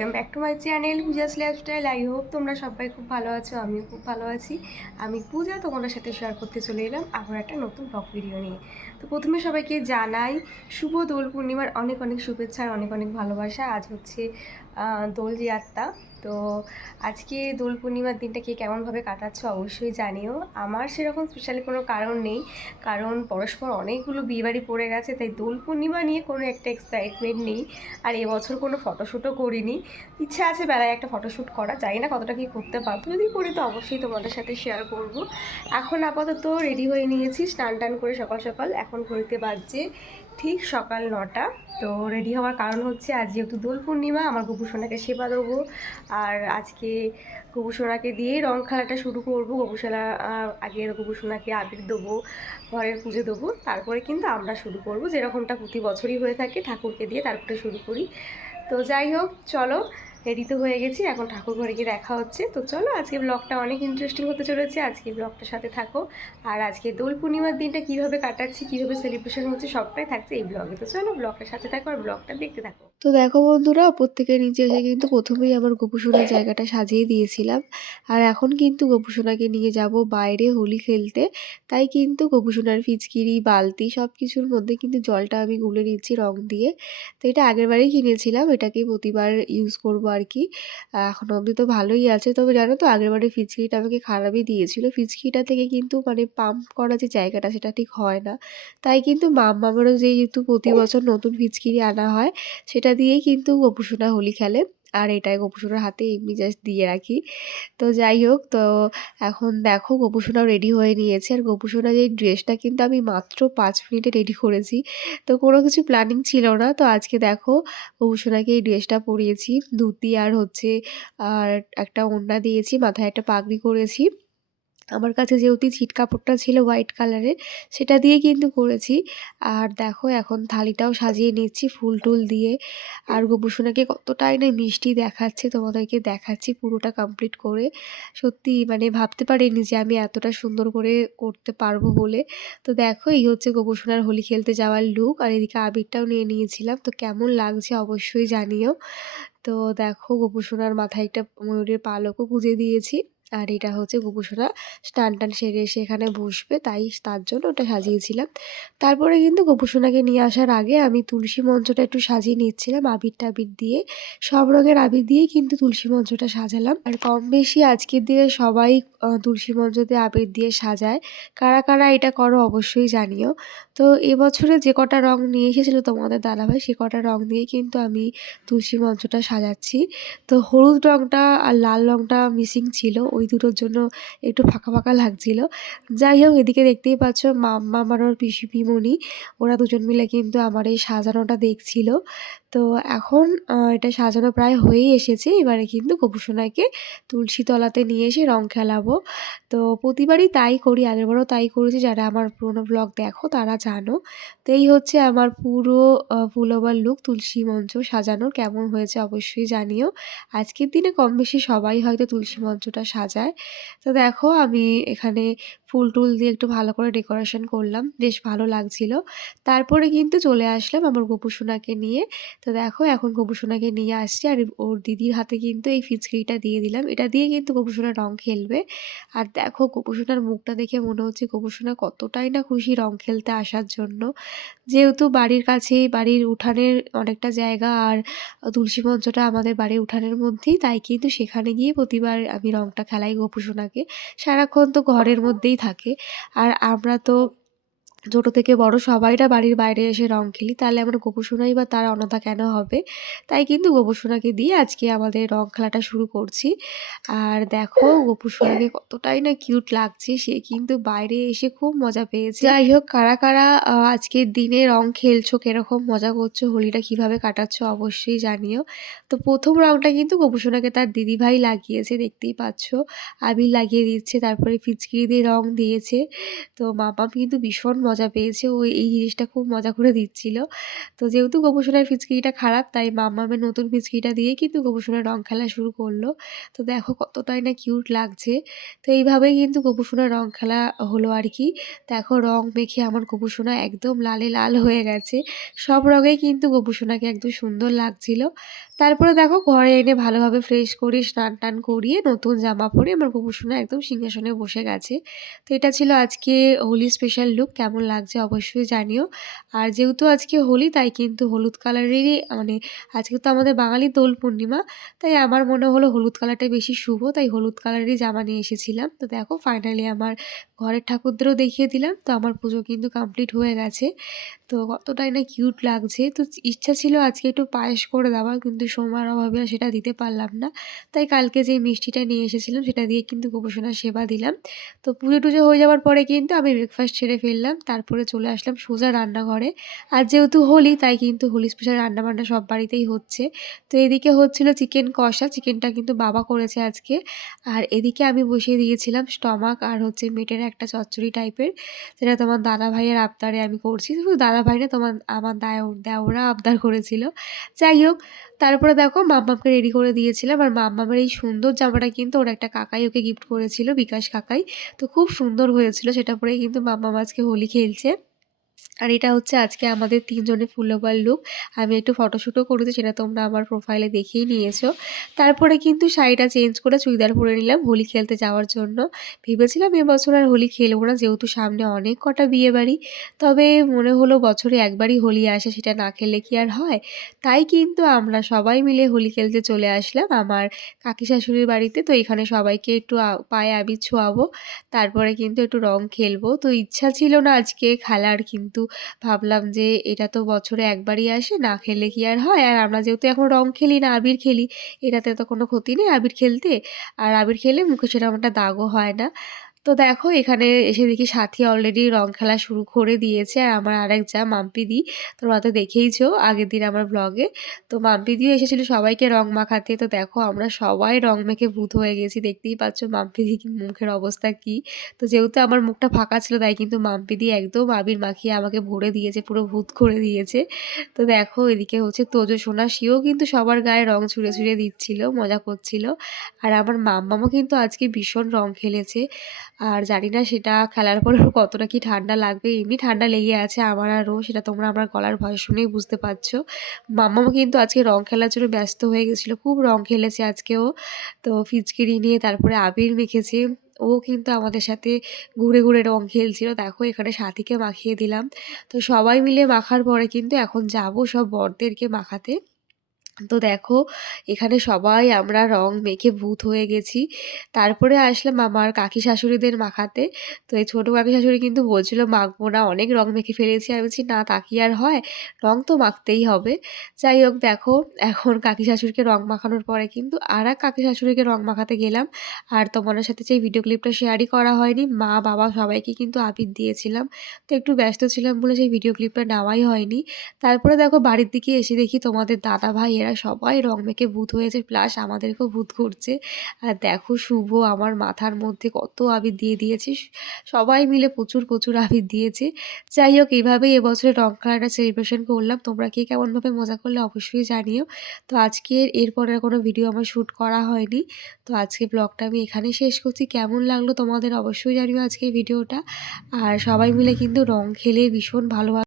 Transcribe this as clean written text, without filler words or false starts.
Welcome back to my channel Puja's lifestyle. I hope তোমরা সবাই খুব ভালো আছো, আমিও খুব ভালো আছি। আমি পূজা তোমাদের সাথে শেয়ার করতে চলে এলাম আবার একটা নতুন ব্লগ ভিডিও নিয়ে। তো প্রথমে সবাইকে জানাই শুভ দোল পূর্ণিমার অনেক অনেক শুভেচ্ছা আর অনেক অনেক ভালোবাসা। আজ হচ্ছে দোল যাত্রা। তো আজকে দোল পূর্ণিমার দিনটা কে কেমনভাবে কাটাচ্ছ অবশ্যই জানিও। আমার সেরকম স্পেশালি কোনো কারণ নেই, কারণ পরস্পর অনেকগুলো বিয়েবাড়ি পড়ে গেছে, তাই দোল পূর্ণিমা নিয়ে কোনো একটা এক্সাইটমেন্ট নেই। আর এবছর কোনো ফটোশ্যুটও করিনি। ইচ্ছা আছে বেলায় একটা ফটোশ্যুট করা, জানি না কতটা কি করতে পারবো, যদি করি তো অবশ্যই তোমাদের সাথে শেয়ার করব। এখন আপাতত রেডি হয়ে নিয়েছি স্নান টান করে সকাল সকাল। এখন ঘড়িতে বাজছে ঠিক সকাল 9টা। তো রেডি হওয়ার কারণ হচ্ছে আজ যেহেতু দোল পূর্ণিমা, আমার গোপুসোনাকে সেবা দেবো। আর আজকে গোপুসোনাকে দিয়েই রং খেলাটা শুরু করবো। গোপুসোনা আগে গোপুসোনাকে আবির দেবো, ঘরের পুজো দেবো, তারপরে কিন্তু আমরা শুরু করব, যেরকমটা প্রতি বছরই হয়ে থাকে, ঠাকুরকে দিয়ে তারপরে শুরু করি। তো যাই হোক, চলো রেডি তো হয়ে গেছি, এখন ঠাকুর ঘরে গিয়ে দেখা হচ্ছে। তো চলো, আজকে ব্লগটা অনেক ইন্টারেস্টিং হতে চলেছে, আজকে ব্লগটার সাথে থাকো। আর আজকে দোল পূর্ণিমার দিনটা কীভাবে কাটাচ্ছি, কীভাবে সেলিব্রেশন হচ্ছে, সবটাই থাকছে এই ব্লগে। তো চলো ব্লগটার সাথে থাকো আর ব্লগটা দেখতে থাকো। তো দেখো বন্ধুরা, প্রত্যেকের নিচে এসে কিন্তু প্রথমেই আমার গোপুসোনার জায়গাটা সাজিয়ে দিয়েছিলাম। আর এখন কিন্তু গোপুসোনাকে নিয়ে যাব বাইরে হোলি খেলতে। তাই কিন্তু গোপুসোনার ফিচকিরি, বালতি সব কিছুর মধ্যে কিন্তু জলটা আমি গুলে নিচ্ছি রং দিয়ে। তো এটা আগের বারেই কিনেছিলাম, এটাকেই প্রতিবার ইউজ করব আর কি। এখনও অবধি তো ভালোই আছে, তবে জানো তো আগের বারে ফিচকিরিটা আমাকে খারাপই দিয়েছিল। ফিচকিরিটা থেকে কিন্তু মানে পাম্প করা যে জায়গাটা সেটা ঠিক হয় না। তাই কিন্তু মাম্মামেরও যেহেতু প্রতি বছর নতুন ফিচকিরি আনা হয়, সেটা দিয়েই কিন্তু গোপুসোনা হোলি খেলে। আর এটাই গোপুসোনার হাতে এমনি জাস্ট দিয়ে রাখি। তো যাই হোক, তো এখন দেখো গোপুসোনাও রেডি হয়ে নিয়েছে। আর গোপুসোনার এই ড্রেসটা কিন্তু আমি মাত্র 5 মিনিটে রেডি করেছি। তো কোনো কিছু প্ল্যানিং ছিল না। তো আজকে দেখো গোপুসোনাকে এই ড্রেসটা পরিয়েছি, ধুতি আর হচ্ছে আর একটা ওড়না দিয়েছি, মাথায় একটা পাগড়ি করেছি। আমার কাছে যেহেতু ছিট কাপড়টা ছিল হোয়াইট কালারের, সেটা দিয়ে কিন্তু করেছি। আর দেখো এখন থালিটাও সাজিয়ে নিচ্ছি ফুল টুল দিয়ে। আর গোপুসোনাকে কতটাই না মিষ্টি দেখাচ্ছে, তোমাদেরকে দেখাচ্ছি পুরোটা কমপ্লিট করে। সত্যি মানে ভাবতে পারিনি যে আমি এতটা সুন্দর করে করতে পারবো বলে। তো দেখো এই হচ্ছে গোপুসোনার হোলি খেলতে যাওয়ার লুক। আর এদিকে আবিরটাও নিয়ে নিয়েছিলাম, তো কেমন লাগছে অবশ্যই জানিও। তো দেখো গোপুসোনার মাথায় একটা ময়ূরের পালকও গুঁজে দিয়েছি। আর এটা হচ্ছে গোপুসোনা স্নান টান সেরে এসে এখানে বসবে, তাই তার জন্য ওটা সাজিয়েছিলাম। তারপরে কিন্তু গোপুসোনাকে নিয়ে আসার আগে আমি তুলসী মঞ্চটা একটু সাজিয়ে নিচ্ছিলাম আবির টাবির দিয়ে। সব রঙের আবির দিয়েই কিন্তু তুলসী মঞ্চটা সাজালাম। আর কম বেশি আজকের দিনে সবাই তুলসী মঞ্চতে আবির দিয়ে সাজায়। কারা কারা এটা করো অবশ্যই জানিও। তো এবছরে যে কটা রং নিয়ে এসেছিলো তোমাদের দাদাভাই, সে কটা রং দিয়ে কিন্তু আমি তুলসী মঞ্চটা সাজাচ্ছি। তো হলুদ রঙটা আর লাল রঙটা মিসিং ছিল, ওই দুটোর জন্য একটু ফাঁকা ফাঁকা লাগছিল। যাই হোক, এদিকে দেখতেই পাচ্ছ মাম্মা আমার ওর পিসিমণি, ওরা দুজন মিলে কিন্তু আমার এই সাজানোটা দেখছিল। তো এখন এটা সাজানো প্রায় হয়েই এসেছে। এবারে কিন্তু গোপুসোনাকে তুলসী তলাতে নিয়ে এসে রং খেলাবো। তো প্রতিবারই তাই করি, আগেরবারও তাই করেছি, যারা আমার পুরোনো ব্লগ দেখো তারা জানো। তো এই হচ্ছে আমার পুরো ফুল ওভার লুক তুলসী মঞ্চ সাজানোর। কেমন হয়েছে অবশ্যই জানিও। আজকের দিনে কম বেশি সবাই হয়তো তুলসী মঞ্চটা সাজায়। তো দেখো আমি এখানে ফুল টুল দিয়ে একটু ভালো করে ডেকোরেশন করলাম, বেশ ভালো লাগছিল। তারপরে কিন্তু চলে আসলাম আমার গোপুসোনাকে নিয়ে। তো দেখো এখন গোপুসোনাকে নিয়ে আসছি, আর ওর দিদির হাতে কিন্তু এই ফিচকিরিটা দিয়ে দিলাম, এটা দিয়ে কিন্তু গোপুসোনা রং খেলবে। আর দেখো গোপুসোনার মুখটা দেখে মনে হচ্ছে গোপুসোনা কতটাই না খুশি রং খেলতে আসার জন্য। যেহেতু বাড়ির কাছেই, বাড়ির উঠানের অনেকটা জায়গা, আর তুলসী মঞ্চটা আমাদের বাড়ির উঠানের মধ্যেই, তাই কিন্তু সেখানে গিয়ে প্রতিবার আমি রংটা খেলাই গোপুসোনাকে। সারাক্ষণ তো ঘরের মধ্যেই থাকে। আর আমরা তো ছোট থেকে বড় সবাইরা বাড়ির বাইরে এসে রং খেলি, তাহলে আমার গোপুসোনাই বা তার অন্যথা কেন হবে। তাই কিন্তু গোপুসোনাকে দিয়ে আজকে আমাদের রং খেলাটা শুরু করছি। আর দেখো গোপুসোনাকে কতটাই না কিউট লাগছে, সে কিন্তু বাইরে এসে খুব মজা পেয়েছে। যাই হোক, কারা কারা আজকের দিনে রং খেলছো, কিরকম মজা করছো, হোলিটা কিভাবে কাটাচ্ছো অবশ্যই জানিও। তো প্রথম রংটা কিন্তু গোপুসোনাকে তার দিদিভাই লাগিয়েছে, দেখতেই পাচ্ছ আবির লাগিয়ে দিচ্ছে, তারপরে ফিচকিরি দিয়ে রং দিয়েছে। তো মাম্মাম কিন্তু ভীষণ মজা পেয়েছে। ও এই জিনিসটা খুব মজা করে দিচ্ছিল। তো যেহেতু গোপু সোনার ফিচকিরিটা খারাপ তাই মাম্মামের নতুন ফিচকিরিটা দিয়েই কিন্তু গোপু সোনা রং খেলা শুরু করলো। তো দেখো কতটাই না কিউট লাগছে। তো এইভাবেই কিন্তু গোপু সোনার রং খেলা হলো আর কি। দেখো রং মেখে আমার গোপু সোনা একদম লালে লাল হয়ে গেছে। সব রঙেই কিন্তু গোপু সোনাকে একদম সুন্দর লাগছিল। তারপরে দেখো ঘরে এনে ভালোভাবে ফ্রেশ করে স্নান-টান করিয়ে নতুন জামা পরে আমার গোপু সোনা একদম সিংহাসনে বসে গেছে। তো এটা ছিল আজকে হোলি স্পেশাল লুক। কেমন লাগছে অবশ্যই জানিও। আর যেহেতু আজকে হোলি তাই কিন্তু হলুদ কালারেরই মানে আজকে তো আমাদের বাঙালির দোল পূর্ণিমা। তাই আমার মনে হলো হলুদ কালারটাই বেশি শুভ। তাই হলুদ কালারেরই জামা নিয়ে এসেছিলাম। তো দেখো ফাইনালি আমার ঘরের ঠাকুরদেরও দেখিয়ে দিলাম। তো আমার পুজো কিন্তু কমপ্লিট হয়ে গেছে। তো কতটাই না কিউট লাগছে। তো ইচ্ছা ছিল আজকে একটু পায়েস করে দেওয়ার, কিন্তু সময়ের অভাবে আর সেটা দিতে পারলাম না। তাই কালকে যেই মিষ্টিটা নিয়ে এসেছিলাম সেটা দিয়ে কিন্তু গোপোষণার সেবা দিলাম। তো পুজো-টুজো হয়ে যাওয়ার পরে কিন্তু আমি ব্রেকফাস্ট সেরে ফেললাম। তারপরে চলে আসলাম সোজা রান্নাঘরে। আর যেহেতু হোলি তাই কিন্তু হোলি স্পেশাল রান্নাবান্না সব বাড়িতেই হচ্ছে। তো এদিকে হচ্ছিল চিকেন কষা। চিকেনটা কিন্তু বাবা করেছে আজকে। আর এদিকে আমি বসিয়ে দিয়েছিলাম স্টমাক আর হচ্ছে মিটের একটা চচ্চড়ি টাইপের, যেটা তোমার দাদা ভাইয়ের আবদারে আমি করছি। শুধু দাদা ভাই না, আমার দেওররা আবদার করেছিল। যাই হোক, তারপরে দেখো মাম্মামকে রেডি করে দিয়েছিলাম। আর মাম্মামের এই সুন্দর জামাটা কিন্তু ওর একটা কাকাই ওকে গিফট করেছিল, বিকাশ কাকাই। তো খুব সুন্দর হয়েছিল, সেটা পরেই কিন্তু মাম্মাম আজকে হোলি খেলছে। আর এটা হচ্ছে আজকে আমাদের ৩ জনের ফুল ওভার লুক। আমি একটু ফটোশ্যুটও করেছি, সেটা তোমরা আমার প্রোফাইলে দেখেই নিয়েছো। তারপরে কিন্তু শাড়িটা চেঞ্জ করে চুড়িদার পরে নিলাম হোলি খেলতে যাওয়ার জন্য। ভেবেছিলাম এবছর আর হোলি খেলবো না, যেহেতু সামনে অনেক কটা বিয়েবাড়ি। তবে মনে হলো বছরে একবারই হোলি আসে, সেটা না খেললে কি আর হয়? তাই কিন্তু আমরা সবাই মিলে হোলি খেলতে চলে আসলাম আমার কাকি শাশুড়ির বাড়িতে। তো এখানে সবাইকে একটু পায়ে আবির ছোঁয়াবো। তারপরে কিন্তু একটু রং খেলবো। তো ইচ্ছা ছিল না আজকে খেলার, কিন্তু ভাবলাম যে এটা তো বছরে একবারই আসে, না খেললে কি আর হয়? আর আমরা যেহেতু এখন রং খেলি না, আবির খেলি, এটাতে তো কোনো ক্ষতি নেই আবির খেলতে। আর আবির খেলে মুখে সেরকম একটা দাগও হয় না। তো দেখো এখানে এসে দেখি সাথী অলরেডি রং খেলা শুরু করে দিয়েছে। আর আমার আরেক যা মাম্পিদি, তোমরা তো দেখেইছো আগের দিন আমার ব্লগে। তো মাম্পিদিও এসেছিল সবাইকে রং মাখাতে। তো দেখো আমরা সবাই রং মেখে ভূত হয়ে গেছি, দেখতেই পাচ্ছ মাম্পিদি মুখের অবস্থা কী। তো যেহেতু আমার মুখটা ফাঁকা ছিল তাই কিন্তু মাম্পিদি একদম আবির মাখিয়ে আমাকে ভরে দিয়েছে, পুরো ভূত করে দিয়েছে। তো দেখো এদিকে হচ্ছে তোজো সোনা, সেও কিন্তু সবার গায়ে রং ছুঁড়ে ছুঁড়ে দিচ্ছিল, মজা করছিল। আর আমার মাম্মামও কিন্তু আজকে ভীষণ রং খেলেছে। আর জানি না সেটা খেলার পরে ওর কতটা কি ঠান্ডা লাগবে। এমনি ঠান্ডা লেগে আছে আমার আর ও, সেটা তোমরা আমার গলার ভয়েস শুনেই বুঝতে পারছো। মাম্মামও কিন্তু আজকে রং খেলার জন্য ব্যস্ত হয়ে গেছিলো, খুব রং খেলেছে আজকে ও। তো ফিচকিরি নিয়ে তারপরে আবির মেখেছে। ও কিন্তু আমাদের সাথে ঘুরে ঘুরে রং খেলছিল। দেখো এখানে সাথীকে মাখিয়ে দিলাম। তো সবাই মিলে মাখার পরে কিন্তু এখন যাবো সব বরদেরকে মাখাতে। তো দেখো এখানে সবাই আমরা রং মেখে ভূত হয়ে গেছি। তারপরে আসলাম আমার কাকি শাশুড়িদের মাখাতে। তো এই ছোটো কাকি শাশুড়ি কিন্তু বলছিল মাখবো না, অনেক রং মেখে ফেলেছি। আমি বলছি না, তা কি আর হয়, রং তো মাখতেই হবে। যাই হোক দেখো এখন কাকি শাশুড়িকে রং মাখানোর পরে কিন্তু আরেক কাকি শাশুড়িকে রং মাখাতে গেলাম। আর তোমাদের সাথে যে ভিডিও ক্লিপটা শেয়ারই করা হয়নি, মা বাবা সবাইকে কিন্তু আবির দিয়েছিলাম। তো একটু ব্যস্ত ছিলাম বলে সেই ভিডিও ক্লিপটা নেওয়াই হয়নি। তারপরে দেখো বাড়ির দিকে এসে দেখি তোমাদের দাদা ভাই এরা সবাই রং মেখে ভূত হয়েছে, প্লাস আমাদেরকেও ভূত করছে। আর দেখো শুভ আমার মাথার মধ্যে কত আবির দিয়ে দিয়েছে, সবাই মিলে প্রচুর প্রচুর আবির দিয়েছে। যাই হোক এইভাবেই এবছরে রং খেলাটা সেলিব্রেশন করলাম। তোমরা কে কেমনভাবে মজা করলে অবশ্যই জানিও। তো আজকের এরপরে কোনো ভিডিও আমার শ্যুট করা হয়নি। তো আজকে ব্লগটা আমি এখানেই শেষ করছি। কেমন লাগলো তোমাদের অবশ্যই জানিও আজকের ভিডিওটা। আর সবাই মিলে কিন্তু রং খেলে ভীষণ ভালো